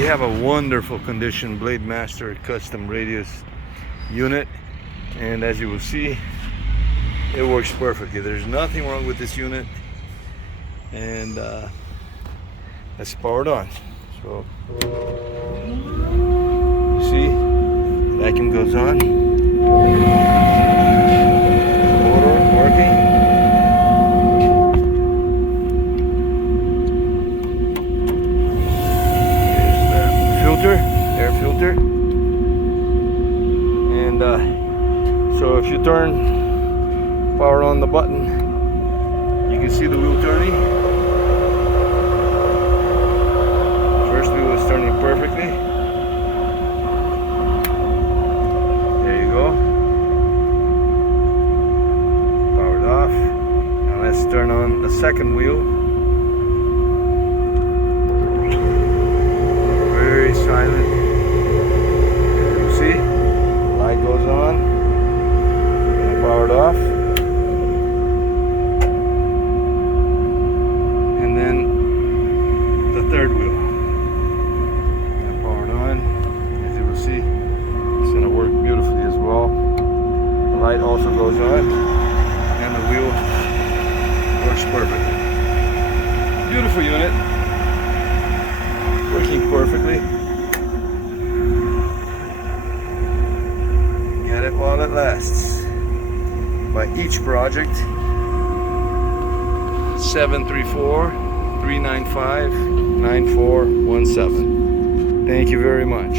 we have a wonderful condition BladeMaster custom radius unit, and as you will see, it works perfectly. There's nothing wrong with this unit, and let's power it on. So you see, vacuum goes on, motor working. Air filter, and so if you turn power on the button, you can see the wheel turning. First wheel is turning perfectly. There you go. Powered off. Now let's turn on the second wheel. Very silent. Goes on, and powered off, and then the third wheel, and powered on. As you will see, it's going to work beautifully as well. The light also goes on, and the wheel works perfectly. Beautiful unit, working perfectly. Get it while it lasts. By each project, 734-395-9417. Thank you very much.